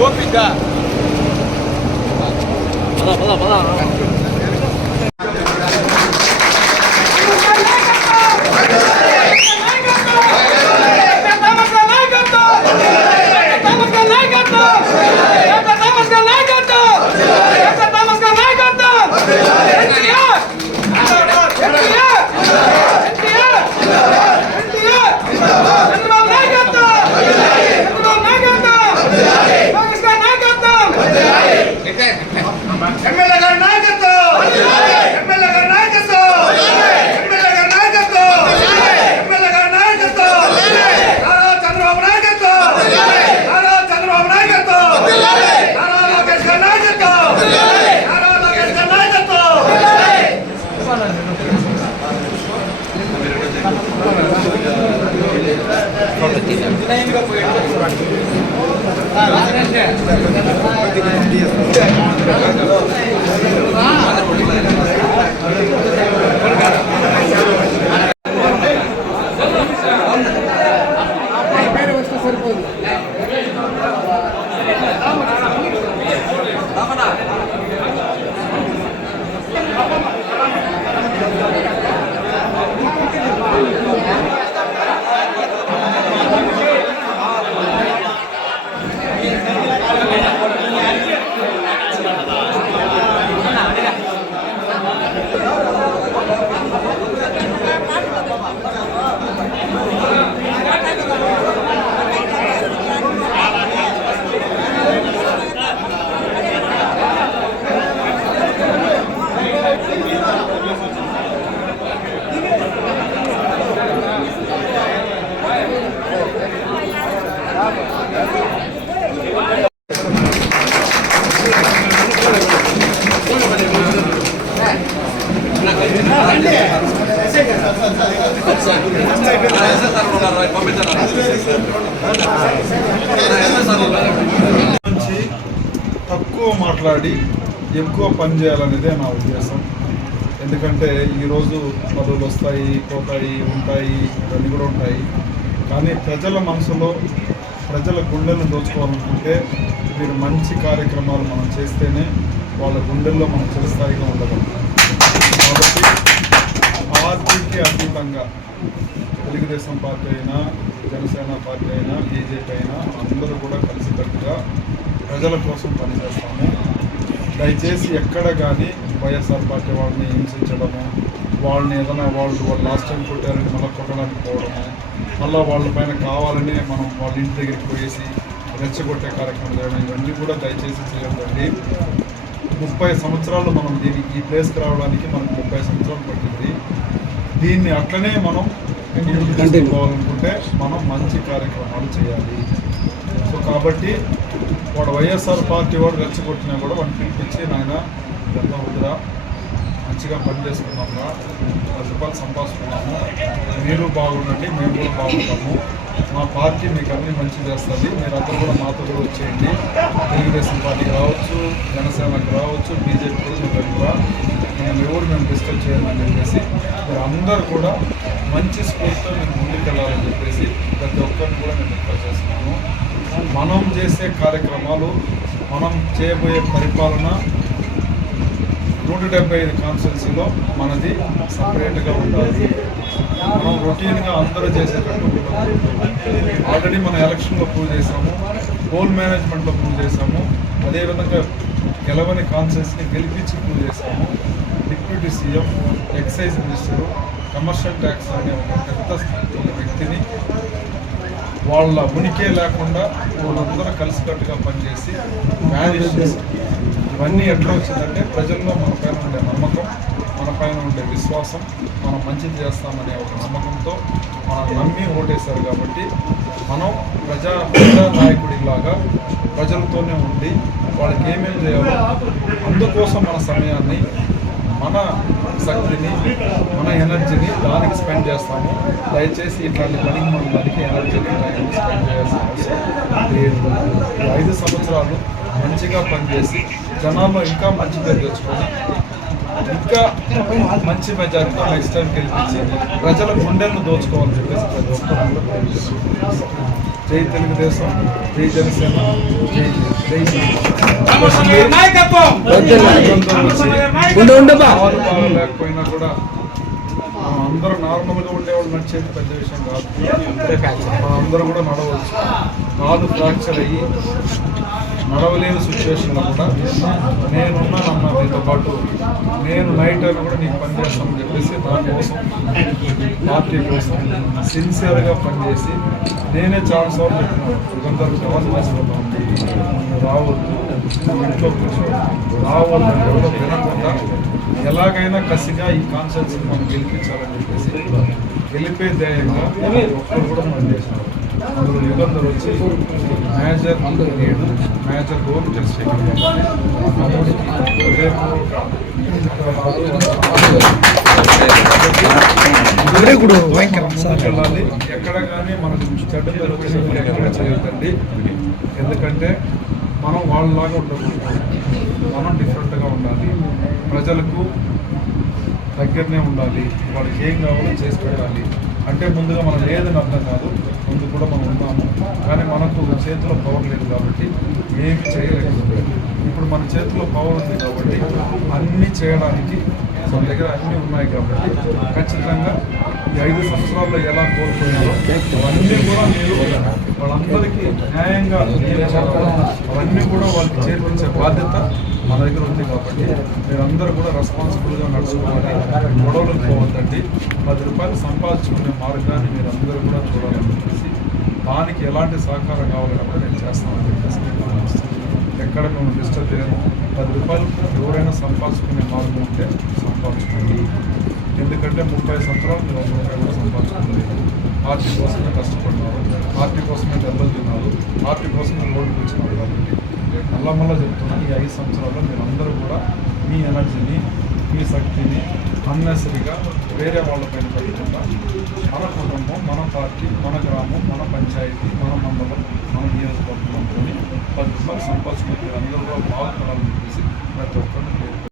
Vou ficar. Vai lá, vai lá, vai lá. Gracias. నుంచి తక్కువ మాట్లాడి ఎక్కువ పని చేయాలనేదే నా ఉద్దేశం. ఎందుకంటే ఈరోజు పదవులు వస్తాయి పోతాయి ఉంటాయి ఇవన్నీ కూడా ఉంటాయి. కానీ ప్రజల మనసులో ప్రజల గుండెలను దోచుకోవాలనుకుంటే మీరు మంచి కార్యక్రమాలు మనం చేస్తేనే వాళ్ళ గుండెల్లో మనం చిరస్థాయిగా ఉండగలం. పార్టీకి అతీతంగా తెలుగుదేశం పార్టీ అయినా జనసేన పార్టీ అయినా బీజేపీ అయినా అందరూ కూడా కలిసికట్టుగా ప్రజల కోసం పనిచేస్తాము. దయచేసి ఎక్కడ కానీ వైఎస్ఆర్ పార్టీ వాళ్ళని హింసించడము వాళ్ళని ఏదైనా వాళ్ళు వాళ్ళు లాస్ట్ టైం కొట్టారని మళ్ళీ కొట్టడానికి పోవడము మళ్ళీ వాళ్ళ పైన కావాలని మనం వాళ్ళ ఇంటి దగ్గరికి పోయేసి రెచ్చగొట్టే కార్యక్రమం చేయడం ఇవన్నీ కూడా దయచేసి చేయొద్దండి ముప్పై సంవత్సరాలు మనం దీనికి ఈ ప్లేస్కి రావడానికి మనకు ముప్పై సంవత్సరాలు పట్టింది. దీన్ని అట్లనే మనం ముందుకు తీసుకుపోవాలనుకుంటే మనం మంచి కార్యక్రమాలు చేయాలి. సో కాబట్టి వాడు వైఎస్ఆర్ పార్టీ వాడు రెచ్చగొట్టినా కూడా వాడిని పిలిపించి నాయన ఇదంతా వద్దురా మంచిగా పని చేసుకున్నాము పది రూపాయలు సంపాదిస్తున్నాము మీరు బాగుండండి మేము కూడా బాగుంటాము. మా పార్టీ మీకు అన్ని మంచి చేస్తుంది మీరందరూ కూడా మాతో కూడా వచ్చేయండి. తెలుగుదేశం పార్టీకి రావచ్చు జనసేనకి రావచ్చు బీజేపీ కూడా మీరు ఎవరు మేము డిస్కస్ చేయాలని చెప్పేసి మీరు అందరూ కూడా మంచి స్ఫూర్తితో మేము ముందుకెళ్ళాలని చెప్పేసి ప్రతి ఒక్కరిని కూడా మేము రిక్వెస్ట్ చేస్తున్నాము. మనం చేసే కార్యక్రమాలు మనం చేయబోయే పరిపాలన నూట డెబ్బై ఐదు కాన్స్టిట్యున్సీలో మనది సపరేట్గా ఉండాలి. మనం రొటీన్గా అందరూ చేసేటట్టు ఆల్రెడీ మనం ఎలక్షన్లో ప్రూవ్ చేసాము హోల్ మేనేజ్మెంట్లో ప్రూవ్ చేసాము అదేవిధంగా గెలవని కాన్సెన్స్ని గెలిపించి ప్రూవ్ చేసాము deputy CM excise minister commercial tax అనే ఒక పెద్ద వ్యక్తిని వాళ్ళ ఉనికే లేకుండా వాళ్ళందరూ కలిసికట్టుగా పనిచేసి మేనేజ్ ఇవన్నీ ఎట్లా వచ్చిందంటే ప్రజల్లో మన పైన ఉండే నమ్మకం మన పైన ఉండే విశ్వాసం మనం మంచిది చేస్తామనే ఒక నమ్మకంతో మనం నమ్మి ఓటేశారు కాబట్టి మనం ప్రజా ప్రజా నాయకుడిలాగా ప్రజలతోనే ఉండి వాళ్ళకి ఏమేమి చేయాలో అందుకోసం మన సమయాన్ని మన శక్తిని మన ఎనర్జీని దానికి స్పెండ్ చేస్తాము. దయచేసి ఇట్లాంటి పనికి మనం దానికి ఎనర్జీని టైం స్పెండ్ చేయాల్సిన అవసరం ఐదు సంవత్సరాలు మంచిగా పనిచేసి జనాల్లో ఇంకా మంచి పేరు తెచ్చుకొని ఇంకా మంచి మెజారిటీతో నెక్స్ట్ టైం గెలిపించి ప్రజల గుండెలను దోచుకోవాలని చెప్పేసి ప్రతి ఒక్కరు. జై తెలుగుదేశం జై జనసేన జై జై బాగలేకపోయినా కూడా అందరూ నార్మల్గా ఉండేవాళ్ళు నడిచేది పెద్ద విషయం కాదు. మనం అందరూ కూడా నడవచ్చు. కాలు ఫ్రాక్చర్ అయ్యి నడవలేని సిచ్యువేషన్లో కూడా నేనున్నానన్నా నీతో పాటు. నేను నైట్ అయినా కూడా నీకు పనిచేస్తామని చెప్పేసి నా కోసం పార్టీ కోసం సిన్సియర్గా పనిచేసి నేనే చాలా సార్లు చెప్పినాను. యుగంధర్ జవాన్ వేసుకుంటాం రావద్దు. ఇంట్లో కూర్చో. రావద్దు ఎవరో వినకుండా ఎలాగైనా కసిగా ఈ కాన్సెప్ట్స్ మనం గెలిపించాలని చెప్పేసి గెలిపే ధ్యేయంగా ఒక్కరు కూడా మనం చేసినాం అందులో యుగంధర్ వచ్చి మేజర్ నేను మేజర్ భయంకరం. సార్ వెళ్ళాలి. ఎక్కడ కానీ మనకు చెడ్డ జరుగుతుంది ఎక్కడ చేయొద్దండి. ఎందుకంటే మనం వాళ్ళలాగా ఉండకూడదు. మనం డిఫరెంట్గా ఉండాలి. ప్రజలకు దగ్గరనే ఉండాలి. వాళ్ళకి ఏం కావాలో చేసి పెట్టాలి. అంటే ముందుగా మనం లేదని అర్థం కాదు. కూడా మనం ఉన్నాము. కానీ మనకు చేతిలో పవర్ లేదు కాబట్టి ఏమి చేయలేదు ఇప్పుడు మన చేతిలో పవర్ ఉంది కాబట్టి అన్నీ చేయడానికి మన దగ్గర అన్నీ ఉన్నాయి కాబట్టి ఖచ్చితంగా ఈ ఐదు సంవత్సరాల్లో ఎలా కోల్పోయారో అవన్నీ కూడా మీరు వాళ్ళందరికీ న్యాయంగా అవన్నీ కూడా వాళ్ళకి చేర్పించే బాధ్యత మన దగ్గర ఉంది కాబట్టి మీరందరూ కూడా రెస్పాన్సిబుల్గా నడుచుకోవాలి. గొడవలు పోవద్దండి పది రూపాయలు సంపాదించుకునే మార్గాన్ని మీరందరూ కూడా చూడాలని చెప్పేసి దానికి ఎలాంటి సహకారం కావాలన్నా కూడా నేను చేస్తానని చెప్పేసి ఎక్కడ మేము డిస్టర్బ్ చేయను. పది రూపాయలు ఎవరైనా సంపాదించుకునే మార్గం ఉంటే సంపాదించుకోండి. ఎందుకంటే ముప్పై సంవత్సరాలు మీరు వంద రూపాయలు కూడా సంపాదించుకోలేదు. పార్టీ కోసమే కష్టపడినారు. పార్టీ కోసమే దెబ్బలు తిన్నారు. పార్టీ కోసమే రోడ్డు కూర్చున్నారు కాబట్టి మళ్ళా మళ్ళీ చెప్తున్నాను ఈ ఐదు సంవత్సరాల్లో మీరందరూ కూడా మీ ఎనర్జీని మీ శక్తిని అన్నెసరిగా వేరే వాళ్ళపైన పెట్టకుండా మన కుటుంబం మన పార్టీ మన గ్రామం మన పంచాయతీ మన మండలం మన నియోజకవర్గంలోని పది రూపాయలు సంపాదించుకుని మీరందరూ బాగుపడాలని చెప్పేసి ప్రతి ఒక్కరిని